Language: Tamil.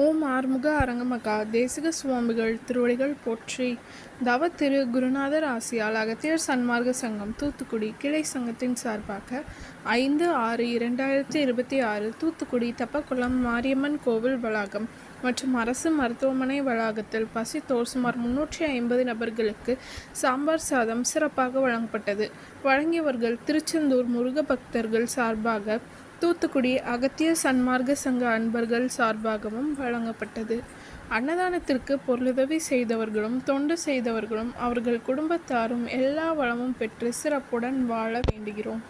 ஓம் ஆறுமுக அரங்கமகா தேசிக சுவாமிகள் திருவடிகள் போற்றி. தவ திரு குருநாதர் ஆசியால் அகத்தியர் சன்மார்க்க சங்கம் தூத்துக்குடி கிளை சங்கத்தின் சார்பாக 5/6/2026 தூத்துக்குடி தப்பக்குளம் மாரியம்மன் கோவில் வளாகம் மற்றும் அரசு மருத்துவமனை வளாகத்தில் பசித்தோர் சுமார் 350 நபர்களுக்கு சாம்பார் சாதம் சிறப்பாக வழங்கப்பட்டது. வழங்கியவர்கள் திருச்செந்தூர் முருக பக்தர்கள் சார்பாக, தூத்துக்குடி அகத்தியர் சன்மார்க்க சங்க அன்பர்கள் சார்பாகவும் வழங்கப்பட்டது. அன்னதானத்திற்கு பொருளுதவி செய்தவர்களும் தொண்டு செய்தவர்களும் அவர்கள் குடும்பத்தாரும் எல்லா வளமும் பெற்று சிறப்புடன் வாழ வேண்டுகிறோம்.